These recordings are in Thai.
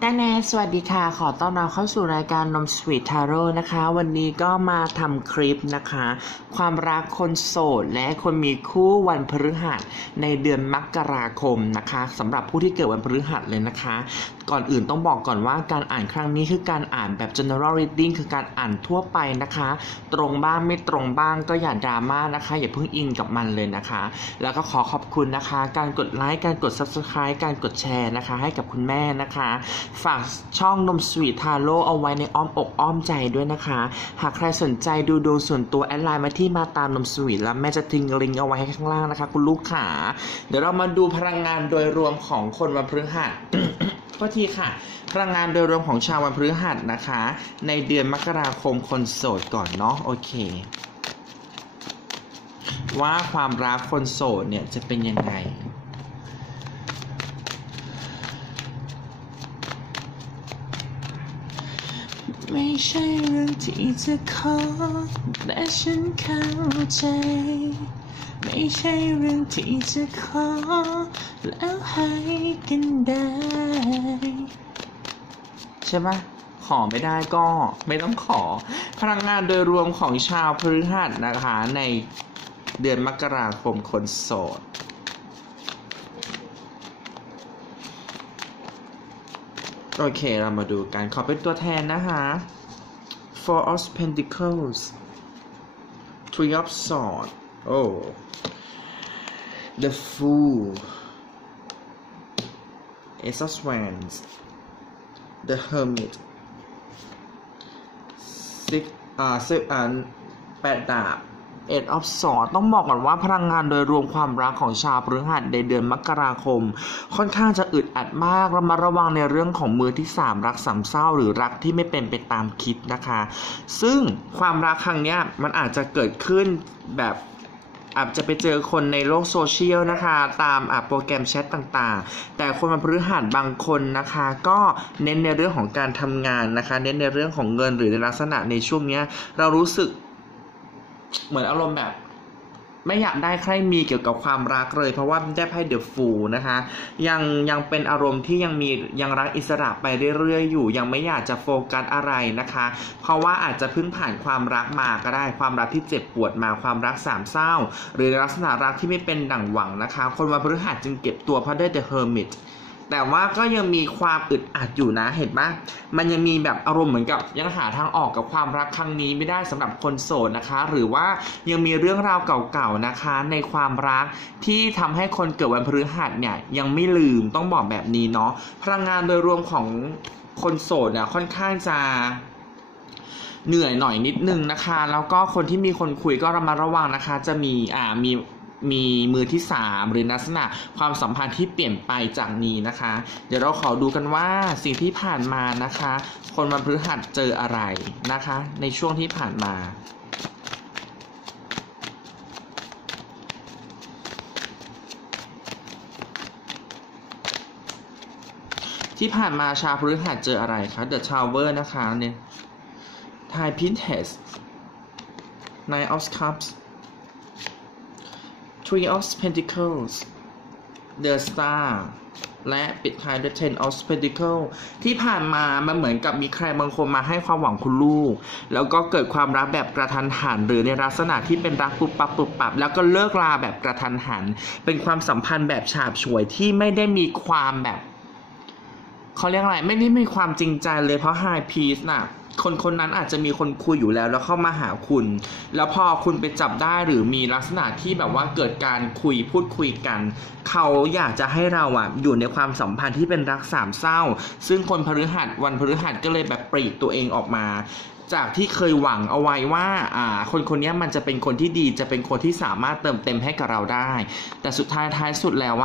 แต่แน่สวัสดีค่ะขอต้อนรับเข้าสู่รายการนมสวีททาโร่นะคะวันนี้ก็มาทำคลิปนะคะความรักคนโสดและคนมีคู่วันพฤหัสในเดือนมกราคมนะคะสำหรับผู้ที่เกิดวันพฤหัสเลยนะคะก่อนอื่นต้องบอกก่อนว่าการอ่านครั้งนี้คือการอ่านแบบ general reading คือการอ่านทั่วไปนะคะตรงบ้างไม่ตรงบ้างก็อย่าดราม่านะคะอย่าเพิ่งอินกับมันเลยนะคะแล้วก็ขอขอบคุณนะคะการกดไลค์การกด subscribe การกดแชร์นะคะให้กับคุณแม่นะคะฝากช่องนมสวีททาโร่เอาไว้ในอ้อมอกอ้อมใจด้วยนะคะหากใครสนใจดูดวงส่วนตัวแอดไลน์มาที่มาตามนมสวีทแล้วแม่จะทิ้งลิงก์เอาไว้ให้ข้างล่างนะคะคุณลูกขาเดี๋ยวเรามาดูพลังงานโดยรวมของคนวันพฤหัส ก็ทีค่ะพลังงานโดยรวมของชาววันพฤหัสนะคะในเดือนมกราคมคนโสดก่อนเนาะโอเคว่าความรักคนโสดเนี่ยจะเป็นยังไงไม่ใช่เรื่องที่จะขอแต่ฉันเข้าใจไม่ใช่เรื่องที่จะขอแล้วให้กันได้ใช่ไหมขอไม่ได้ก็ไม่ต้องขอพลังงานโดยรวมของชาวพฤหัสนะคะในเดือนมกราคมคนโสดโอเคเรามาดูกันขอเป็นตัวแทนนะคะ Four of Pentacles Three of Swords Oh The Fool Ace of Wands The Hermit แปดดาบEight of Swords ต้องบอกก่อนว่าพลังงานโดยรวมความรักของชาวพฤหัสในเดือนมกราคมค่อนข้างจะอึดอัดมากระมัดระวังในเรื่องของมือที่3รักสามเศร้าหรือรักที่ไม่เป็นไปตามคิดนะคะซึ่งความรักครั้งนี้มันอาจจะเกิดขึ้นแบบอาจจะไปเจอคนในโลกโซเชียลนะคะตามโปรแกรมแชทต่างๆแต่คนวันพฤหัสบางคนนะคะก็เน้นในเรื่องของการทำงานนะคะเน้นในเรื่องของเงินหรือในลักษณะในช่วงนี้เรารู้สึกเหมือนอารมณ์แบบไม่อยากได้ใครมีเกี่ยวกับความรักเลยเพราะว่าได้ไพ่เดอะฟูลนะคะยังเป็นอารมณ์ที่ยังรักอิสระไปเรื่อยๆอยู่ยังไม่อยากจะโฟกัสอะไรนะคะเพราะว่าอาจจะเพิ่งผ่านความรักมาก็ได้ความรักที่เจ็บปวดมาความรักสามเศร้าหรือลักษณะรักที่ไม่เป็นดั่งหวังนะคะคนวันพฤหัสจึงเก็บตัวเพราะได้ The Hermitแต่ว่าก็ยังมีความอึดอัดอยู่นะเห็นไหมมันยังมีแบบอารมณ์เหมือนกับยังหาทางออกกับความรักครั้งนี้ไม่ได้สำหรับคนโสดนะคะหรือว่ายังมีเรื่องราวเก่าๆนะคะในความรักที่ทำให้คนเกิดวันพฤหัสเนี่ยยังไม่ลืมต้องบอกแบบนี้เนาะพลังงานโดยรวมของคนโสดเนี่ยค่อนข้างจะเหนื่อยหน่อยนิดนึงนะคะแล้วก็คนที่มีคนคุยก็ระมัดระวังนะคะจะมีมือที่3หรือลักษณะความสัมพันธ์ที่เปลี่ยนไปจากนี้นะคะเดี๋ยวเราขอดูกันว่าสิ่งที่ผ่านมานะคะคนวันพฤหัสเจออะไรนะคะในช่วงที่ผ่านมาที่ผ่านมาชาวพฤหัสเจออะไรคะ The Tower นะคะเนี่ย High Priestess Nine of Cups Three of Pentacles The Star และปิดท้ายด้วย Ten of Pentacles ที่ผ่านมามันเหมือนกับมีใครบางคนมาให้ความหวังคุณลูกแล้วก็เกิดความรักแบบกระทันหันหรือในลักษณะที่เป็นรักปุ๊บปับแล้วก็เลิกลาแบบกระทันหันเป็นความสัมพันธ์แบบฉาบฉวยที่ไม่ได้มีความแบบเขาเรียกอะไรไม่ได้มีความจริงใจเลยเพราะ High Priest น่ะคนนั้นอาจจะมีคนคุยอยู่แล้วเข้ามาหาคุณแล้วพอคุณไปจับได้หรือมีลักษณะที่แบบว่าเกิดการพูดคุยกันเขาอยากจะให้เราอยู่ในความสัมพันธ์ที่เป็นรักสามเศร้าซึ่งคนพฤหัสวันพฤหัสก็เลยแบบปลีกตัวเองออกมาจากที่เคยหวังเอาไว้ว่าคนนี้มันจะเป็นคนที่ดีจะเป็นคนที่สามารถเติมเต็มให้กับเราได้แต่สุดท้ายสุดแล้ว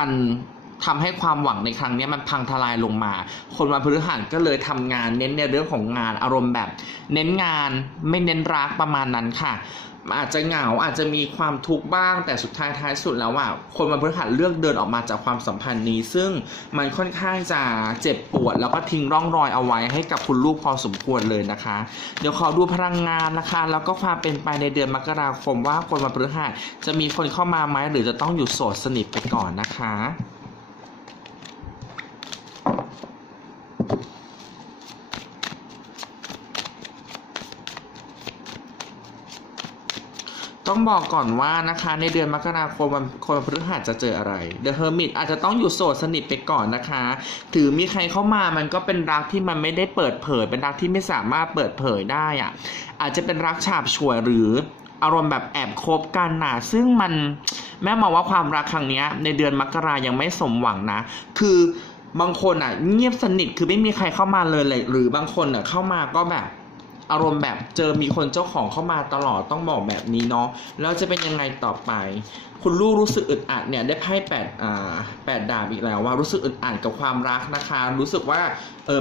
มันทำให้ความหวังในครั้งนี้มันพังทลายลงมาคนวันพฤหัสก็เลยทำงานเน้นในเรื่องของงานอารมณ์แบบเน้นงานไม่เน้นรักประมาณนั้นค่ะอาจจะเหงาอาจจะมีความทุกข์บ้างแต่สุดท้ายสุดแล้วคนวันพฤหัสเลือกเดินออกมาจากความสัมพันธ์นี้ซึ่งมันค่อนข้างจะเจ็บปวดแล้วก็ทิ้งร่องรอยเอาไว้ให้กับคุณลูกพอสมควรเลยนะคะเดี๋ยวขอดูพลังงานนะคะแล้วก็ความเป็นไปในเดือนมกราคมว่าคนวันพฤหัสจะมีคนเข้ามาไหมหรือจะต้องอยู่โสดสนิทไปก่อนนะคะ ต้องบอกก่อนว่านะคะในเดือนมกราคมคนพฤหัสจะเจออะไร The Hermit อาจจะต้องอยู่โสดสนิทไปก่อนนะคะถือมีใครเข้ามามันก็เป็นรักที่มันไม่ได้เปิดเผยเป็นรักที่ไม่สามารถเปิดเผยได้อ่ะอาจจะเป็นรักฉาบฉวยหรืออารมณ์แบบแอบคบกันนะซึ่งมันแม่มองว่าความรักครั้งนี้ในเดือนมกรายังไม่สมหวังนะคือบางคนอ่ะเงียบสนิทคือไม่มีใครเข้ามาเลยหรือบางคนอ่ะเข้ามาก็แบบอารมณ์แบบเจอมีคนเจ้าของเข้ามาตลอดต้องบอกแบบนี้เนาะแล้วจะเป็นยังไงต่อไปคุณลูกรู้สึกอึดอัดเนี่ยได้ไพ่8 ดาบอีกแล้วว่ารู้สึกอึดอัดกับความรักนะคะรู้สึกว่า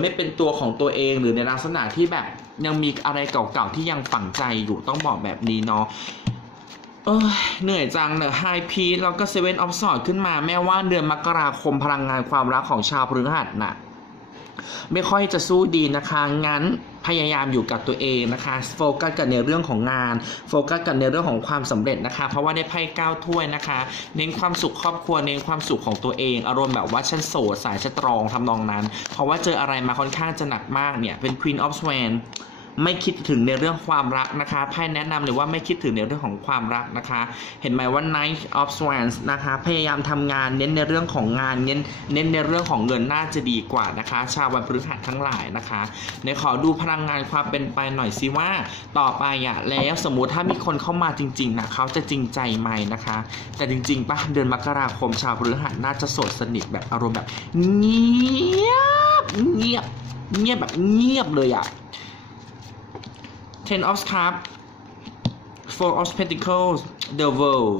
ไม่เป็นตัวของตัวเองหรือในลักษณะที่แบบยังมีอะไรเก่าๆที่ยังฝังใจอยู่ต้องบอกแบบนี้เนาะเหนื่อยจังเนอะไฮพีชแล้วก็เซเว่นออฟสอร์ดขึ้นมาแม้ว่าเดือนมกราคมพลังงานความรักของชาวพฤหัสน่ะไม่ค่อยจะสู้ดีนะคะงั้นพยายามอยู่กับตัวเองนะคะโฟกัสกันในเรื่องของงานโฟกัสกันในเรื่องของความสำเร็จนะคะเพราะว่าได้ไพ่9 ถ้วยนะคะเน้นความสุขครอบครัวเน้นความสุขของตัวเองอารมณ์แบบว่าฉันโสดสายสตรองทำนองนั้นเพราะว่าเจออะไรมาค่อนข้างจะหนักมากเนี่ยเป็น Queen of Swordsไม่คิดถึงในเรื่องความรักนะคะไพ่แนะนำเลยว่าไม่คิดถึงในเรื่องของความรักนะคะเห็นไหมว่า Knight of Swords นะคะพยายามทำงานเน้นในเรื่องของงานเน้นในเรื่องของเงินน่าจะดีกว่านะคะชาววันพฤหัสทั้งหลายนะคะในขอดูพลังงานความเป็นไปหน่อยสิว่าต่อไปแล้วสมมุติถ้ามีคนเข้ามาจริงๆนะเขาจะจริงใจไหมนะคะแต่จริงๆป่ะเดือนมกราคมชาวพฤหัสน่าจะโสดสนิทแบบอารมณ์แบบเงียบแบบเงียบเลยTen of Cups, Four of Pentacles, The World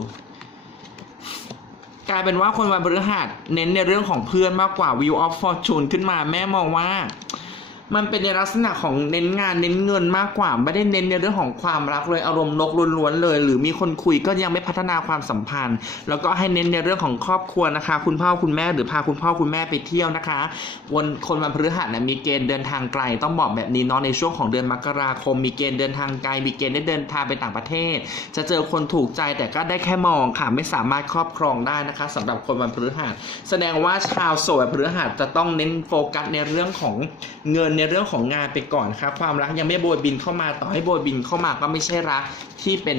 กลายเป็นว่าคนวันพฤหัสเน้นในเรื่องของเพื่อนมากกว่า Wheel of Fortune ขึ้นมาแม่มองว่ามันเป็นในลักษณะของเน้นงานเน้นเงินมากกว่าไม่ได้เน้นในเรื่องของความรักเลยอารมณ์นกล้วนๆเลยหรือมีคนคุยก็ยังไม่พัฒนาความสัมพันธ์แล้วก็ให้เน้นในเรื่องของครอบครัวนะคะคุณพ่อคุณแม่หรือพาคุณพ่อคุณแม่ไปเที่ยวนะคะคนวันพฤหัสมีเกณฑ์เดินทางไกลต้องบอกแบบนี้เนาะในช่วงของเดือนมกราคมมีเกณฑ์เดินทางไกลมีเกณฑ์ได้เดินทางไปต่างประเทศจะเจอคนถูกใจแต่ก็ได้แค่มองค่ะไม่สามารถครอบครองได้นะคะสำหรับคนวันพฤหัสแสดงว่าชาวโสดวันพฤหัสจะต้องเน้นโฟกัสในเรื่องของเงินในเรื่องของงานไปก่อนครับความรักยังไม่โบยบินเข้ามาต่อให้โบยบินเข้ามาก็ไม่ใช่รักที่เป็น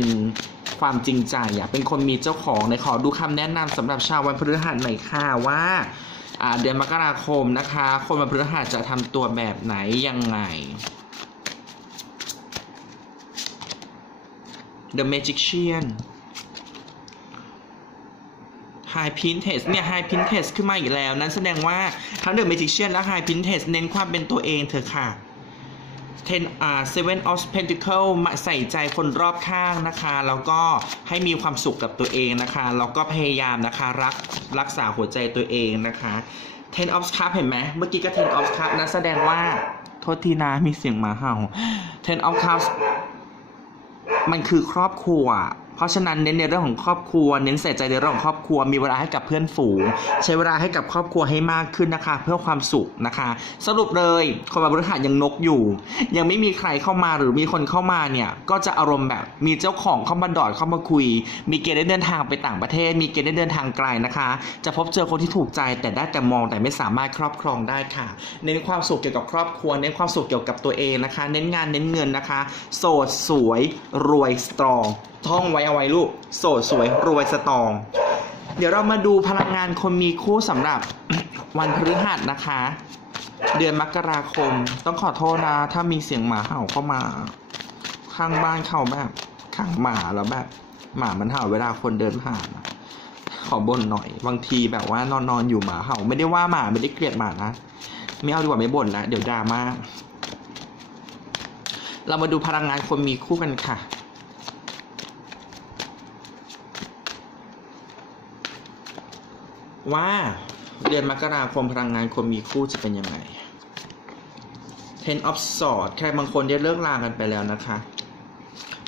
ความจริงใจเป็นคนมีเจ้าของในขอดูคำแนะนำสำหรับชาววันพฤหัสหน่อยค่ะว่าเดือนมกราคมนะคะคนวันพฤหัสจะทำตัวแบบไหนยังไง The Magician High Priestess เนี่ย High Priestess ขึ้นมาอีกแล้วนั้นแสดงว่าทั้ง The Magician และ High Priestess เน้นความเป็นตัวเองเธอค่ะ Seven of Pentacles ใส่ใจคนรอบข้างนะคะแล้วก็ให้มีความสุขกับตัวเองนะคะแล้วก็พยายามนะคะรักษาหัวใจตัวเองนะคะ Ten of Cups เห็นไหมเมื่อกี้ก็ Ten of Cups นั้นแสดงว่าโทษทีนะมีเสียงหมาเห่า Ten of Cups มันคือครอบครัวเพราะฉะนั้นเน้นในเรื่องของครอบครัวเน้นใส่ใจในเรื่องของครอบครัวมีเวลาให้กับเพื่อนฝูงใช้เวลาให้กับครอบครัวให้มากขึ้นนะคะเพื่อความสุขนะคะสรุปเลยคนวันพฤหัสยังนกอยู่ยังไม่มีใครเข้ามาหรือมีคนเข้ามาเนี่ยก็จะอารมณ์แบบมีเจ้าของเข้ามาดอดเข้ามาคุยมีเกณฑ์ได้เดินทางไปต่างประเทศมีเกณฑ์ได้เดินทางไกลนะคะจะพบเจอคนที่ถูกใจแต่ได้แต่มองแต่ไม่สามารถครอบครองได้ค่ะเน้นความสุขเกี่ยวกับครอบครัวเน้นความสุขเกี่ยวกับตัวเองนะคะเน้นงานเน้นเงินนะคะโสดสวยรวยสตรองท่องไว้เอาไว้ลูกโสดสวยรวยสตรองเดี๋ยวเรามาดูพลังงานคนมีคู่สำหรับ วันพฤหัสนะคะเดือนมกราคมต้องขอโทษนะถ้ามีเสียงหมาเห่าเข้ามาข้างบ้านเขาแบบข้างหมาแล้วแบบหมามันเห่าเวลาคนเดินผ่านขอบ่นหน่อยบางทีแบบว่านอนอยู่หมาเห่าไม่ได้ว่าหมาไม่ได้เกลียดหมานะไม่เอาดีกว่าไม่บ่นละเดี๋ยวดราม่าเรามาดูพลังงานคนมีคู่กันค่ะว่าเดือนมกราคมพลังงานคนมีคู่จะเป็นยังไง Ten of Swords ใครบางคนได้เลิกลากันไปแล้วนะคะ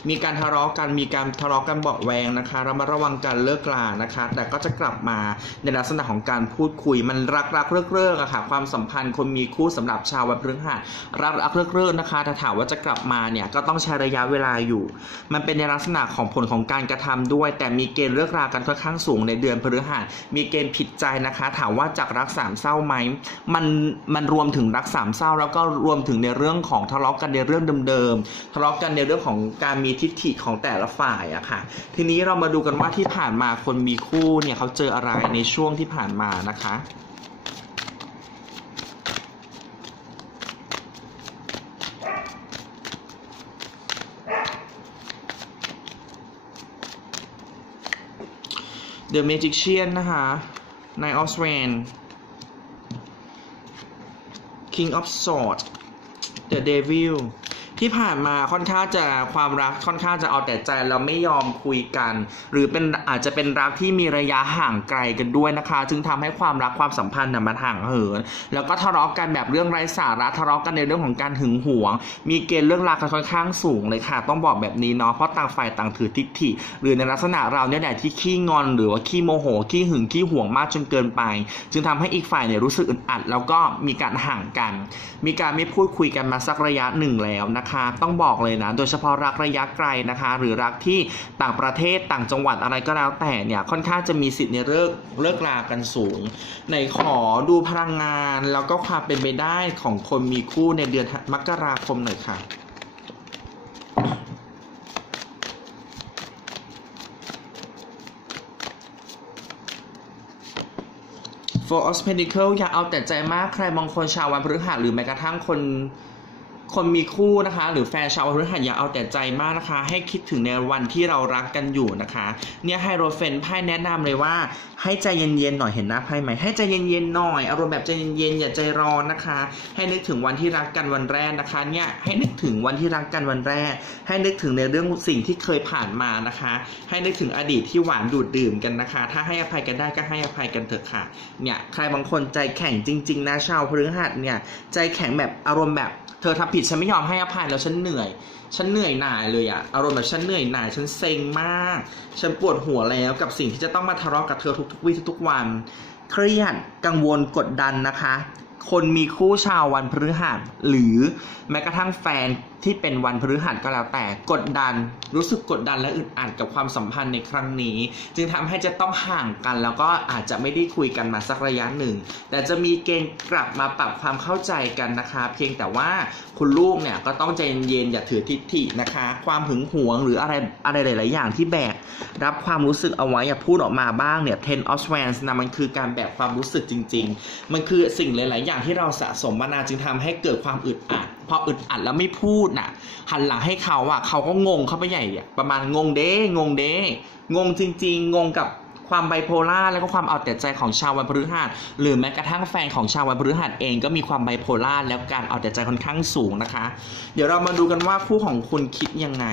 มีการทะเลาะกันเบาะแวงนะคะเรามาระวังการเลิกลานะคะแต่ก็จะกลับมาในลักษณะของการพูดคุยมันรักเลิกอะค่ะความสัมพันธ์คนมีคู่สำหรับชาววันพฤหัสรักเลิกนะคะถ้าถามว่าจะกลับมาเนี่ยก็ต้องใช้ระยะเวลาอยู่มันเป็นในลักษณะของผลของการกระทำด้วยแต่มีเกณฑ์เลิกรากันค่อนข้างสูงในเดือนพฤหัสมีเกณฑ์ผิดใจนะคะถามว่าจากรักสามเศร้าไหมมันรวมถึงรักสามเศร้าแล้วก็รวมถึงในเรื่องของทะเลาะกันในเรื่องเดิมๆทะเลาะกันในเรื่องของการมี มีทิฏฐิของแต่ละฝ่ายอะค่ะทีนี้เรามาดูกันว่าที่ผ่านมาคนมีคู่เนี่ยเขาเจออะไรในช่วงที่ผ่านมานะคะ The Magician นะคะ Knight of Wands King of Swords The Devil ที่ผ่านมาค่อนข้างจะความรักค่อนข้างจะเอาแต่ใจเราไม่ยอมคุยกันหรือเป็นอาจจะเป็นรักที่มีระยะห่างไกลกันด้วยนะคะจึงทำให้ความรักความสัมพันธ์มันห่างเหินแล้วก็ทะเลาะกันแบบเรื่องไร้สาระทะเลาะกันในเรื่องของการหึงหวงมีเกณฑ์เรื่องราวกันค่อนข้างสูงเลยค่ะต้องบอกแบบนี้เนาะเพราะต่างฝ่ายต่างถือทิฏฐิหรือในลักษณะเราเนี่ยแหละที่ขี้งอนหรือว่าขี้โมโหขี้หึงขี้หวงมากจนเกินไปจึงทำให้อีกฝ่ายเนี่ยรู้สึกอึดอัดแล้วก็มีการห่างกันมีการไม่พูดคุยกันมาสักระยะหนึ่งแล้วนะคะต้องบอกเลยนะโดยเฉพาะรักระยะไกลนะคะหรือรักที่ต่างประเทศต่างจังหวัดอะไรก็แล้วแต่เนี่ยค่อนข้างจะมีสิทธิ์ในเลิกลากันสูงในขอดูพลังงานแล้วก็ความเป็นไปได้ของคนมีคู่ในเดือนมกราคมหน่อยค่ะ Four of Pentacles อย่าเอาแต่ใจมากใครบางคนชาววันพฤหัสหรือแม้กระทั่งคนมีคู่นะคะหรือแฟนชาววันพฤหัสอย่าเอาแต่ใจมากนะคะให้คิดถึงในวันที่เรารักกันอยู่นะคะเนี่ยไฮโรเฟนไพ่แนะนำเลยว่าให้ใจเย็นๆหน่อยเห็นหน้าไพ่ไหมให้ใจเย็นๆหน่อยอารมณ์แบบใจเย็นๆอย่าใจร้อนนะคะให้นึกถึงวันที่รักกันวันแรกนะคะเนี่ยให้นึกถึงวันที่รักกันวันแรกให้นึกถึงในเรื่องสิ่งที่เคยผ่านมานะคะให้นึกถึงอดีตที่หวานดูดดื่มกันนะคะถ้าให้อภัยกันได้ก็ให้อภัยกันเถอะค่ะเนี่ยใครบางคนใจแข็งจริงๆนะชาวพฤหัสเนี่ยใจแข็งแบบอารมณ์แบบเธอทำผิดฉันไม่ยอมให้อภัยแล้วฉันเหนื่อยหน่ายเลยอะอารมณ์แบบฉันเหนื่อยหน่ายฉันเซ็งมากฉันปวดหัวแล้วกับสิ่งที่จะต้องมาทะเลาะกับเธอทุกวี่ทุกวันเครียดกังวลกดดันนะคะคนมีคู่ชาววันพฤหัสหรือแม้กระทั่งแฟนที่เป็นวันพฤหัสก็แล้วแต่กดดันรู้สึกกดดันและอึดอัดกับความสัมพันธ์ในครั้งนี้จึงทำให้จะต้องห่างกันแล้วก็อาจจะไม่ได้คุยกันมาสักระยะหนึ่งแต่จะมีเกณฑ์กลับมาปรับความเข้าใจกันนะคะเพียงแต่ว่าคุณลูกเนี่ยก็ต้องใจเย็นๆอย่าถือทิฏฐินะคะความหึงหวงหรืออะไรหลายๆอย่างที่แบกรับความรู้สึกเอาไว้อย่าพูดออกมาบ้างเนี่ย Ten of Wands นะมันคือการแบกความรู้สึกจริงๆมันคือสิ่งหลายๆอย่างที่เราสะสมมานานจึงทำให้เกิดความอึดอัดพออึดอัดแล้วไม่พูดน่ะหันหลังให้เขาอ่ะเขาก็งงเข้าไปใหญ่ประมาณงงเด้งงจริงๆงงกับความไบโพล่าแล้วก็ความเอาแต่ใจของชาววันพฤหัสหรือแม้กระทั่งแฟนของชาววันพฤหัสเองก็มีความไบโพล่าแล้วการเอาแต่ใจค่อนข้างสูงนะคะเดี๋ยวเรามาดูกันว่าคู่ของคุณคิดยังไง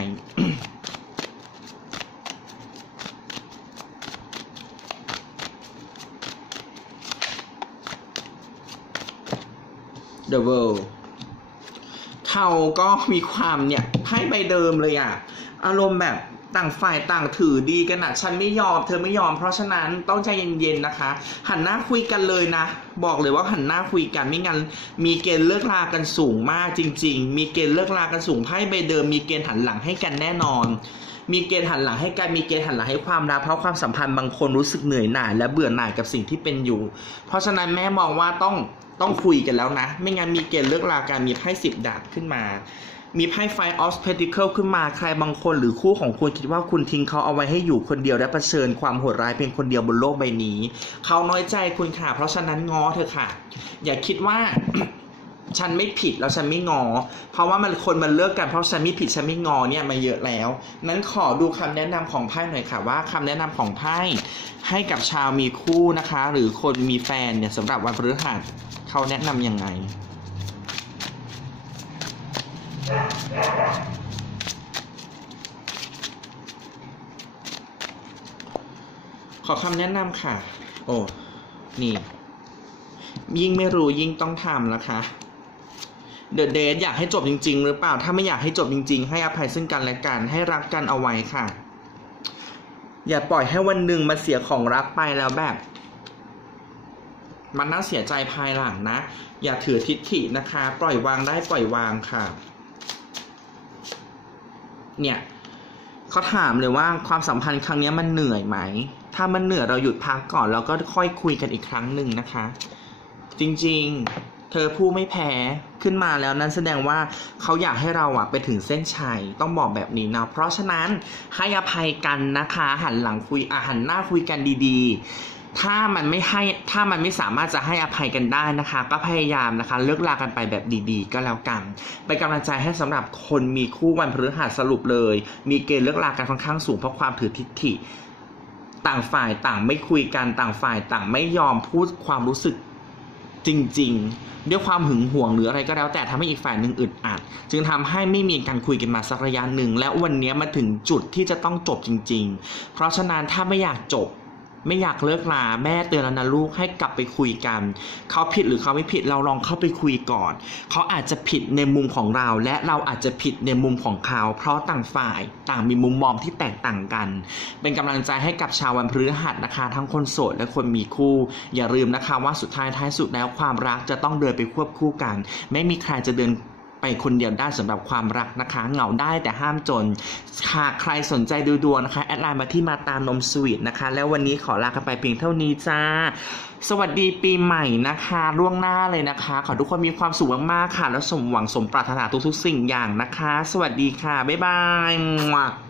The World เขาก็มีความเนี่ยไพ่ใบเดิมเลยอ่ะอารมณ์แบบต่างฝ่ายต่างถือดีกันอ่ะฉันไม่ยอมเธอไม่ยอมเพราะฉะนั้นต้องใจเย็นๆนะคะหันหน้าคุยกันเลยนะบอกเลยว่าหันหน้าคุยกันไม่งั้นมีเกณฑ์เลิกลากันสูงมากจริงๆมีเกณฑ์เลิกลากันสูงไพ่ใบเดิมมีเกณฑ์หันหลังให้กันแน่นอนมีเกณฑ์หันหลังให้กันมีเกณฑ์หันหลังให้ความรักเพราะความสัมพันธ์บางคนรู้สึกเหนื่อยหน่ายและเบื่อหน่ายกับสิ่งที่เป็นอยู่เพราะฉะนั้นแม่มองว่าต้องคุยกันแล้วนะไม่งั้นมีเกณฑ์เลิกลากันมีไพ่10 ดาบขึ้นมามีไพ่ Five of Pentacles ขึ้นมาใครบางคนหรือคู่ของคุณคิดว่าคุณทิ้งเขาเอาไว้ให้อยู่คนเดียวและเผชิญความโหดร้ายเพียงคนเดียวบนโลกใบนี้เขาน้อยใจคุณค่ะเพราะฉะนั้นง้อเธอค่ะอย่าคิดว่า ฉันไม่ผิดแล้วฉันไม่งอเพราะว่าคนมันเลิกกันเพราะฉันไม่ผิดฉันไม่งอเนี่ยมาเยอะแล้วนั้นขอดูคำแนะนำของไพ่หน่อยค่ะว่าคำแนะนำของไพ่ให้กับชาวมีคู่นะคะหรือคนมีแฟนเนี่ยสำหรับวันพฤหัสเขาแนะนำยังไงขอคำแนะนำค่ะโอ้นี่ยิ่งไม่รู้ยิ่งต้องทำนะคะเดอะเดทอยากให้จบจริงๆหรือเปล่าถ้าไม่อยากให้จบจริงๆให้อภัยซึ่งกันและกันให้รักกันเอาไว้ค่ะอย่าปล่อยให้วันหนึ่งมาเสียของรักไปแล้วแบบมันน่าเสียใจภายหลังนะอย่าถือทิฏฐินะคะปล่อยวางได้ปล่อยวางค่ะเนี่ยเขาถามเลยว่าความสัมพันธ์ครั้งนี้มันเหนื่อยไหมถ้ามันเหนื่อยเราหยุดพักก่อนแล้วก็ค่อยคุยกันอีกครั้งหนึ่งนะคะจริงๆ เธอผู้ไม่แพ้ขึ้นมาแล้วนั้นแสดงว่าเขาอยากให้เราไปถึงเส้นชัยต้องบอกแบบนี้นะเพราะฉะนั้นให้อภัยกันนะคะหันหลังคุยหันหน้าคุยกันดีๆถ้ามันไม่สามารถจะให้อภัยกันได้นะคะก็พยายามนะคะเลิกลากันไปแบบดีๆก็แล้วกันเป็นกำลังใจให้สำหรับคนมีคู่วันพฤหัสสรุปเลยมีเกณฑ์เลิกลากันค่อนข้างสูงเพราะความถือทิฐิต่างฝ่ายต่างไม่คุยกันต่างฝ่ายต่างไม่ยอมพูดความรู้สึกจริงๆด้วยความหึงหวงหรืออะไรก็แล้วแต่ทำให้อีกฝ่ายหนึ่งอึดอัดจึงทำให้ไม่มีการคุยกันมาสักระยะหนึ่งและวันนี้มาถึงจุดที่จะต้องจบจริงๆเพราะฉะนั้นถ้าไม่อยากจบไม่อยากเลิกลาแม่เตือนแล้วนะลูกให้กลับไปคุยกันเขาผิดหรือเขาไม่ผิดเราลองเข้าไปคุยก่อนเขาอาจจะผิดในมุมของเราและเราอาจจะผิดในมุมของเขาเพราะต่างฝ่ายต่างมีมุมมองที่แตกต่างกันเป็นกำลังใจให้กับชาววันพฤหัสนะคะทั้งคนโสดและคนมีคู่อย่าลืมนะคะว่าสุดท้ายสุดแล้วความรักจะต้องเดินไปควบคู่กันไม่มีใครจะเดินไปคนเดียวได้สำหรับความรักนะคะเหงาได้แต่ห้ามจนหากใครสนใจดูดวงนะคะแอดไลน์มาที่มาตามนมสวีทนะคะแล้ววันนี้ขอลากันไปเพียงเท่านี้จ้าสวัสดีปีใหม่นะคะล่วงหน้าเลยนะคะขอทุกคนมีความสุขมากๆค่ะแล้วสมหวังสมปรารถนาทุกๆสิ่งอย่างนะคะสวัสดีค่ะบ๊ายบาย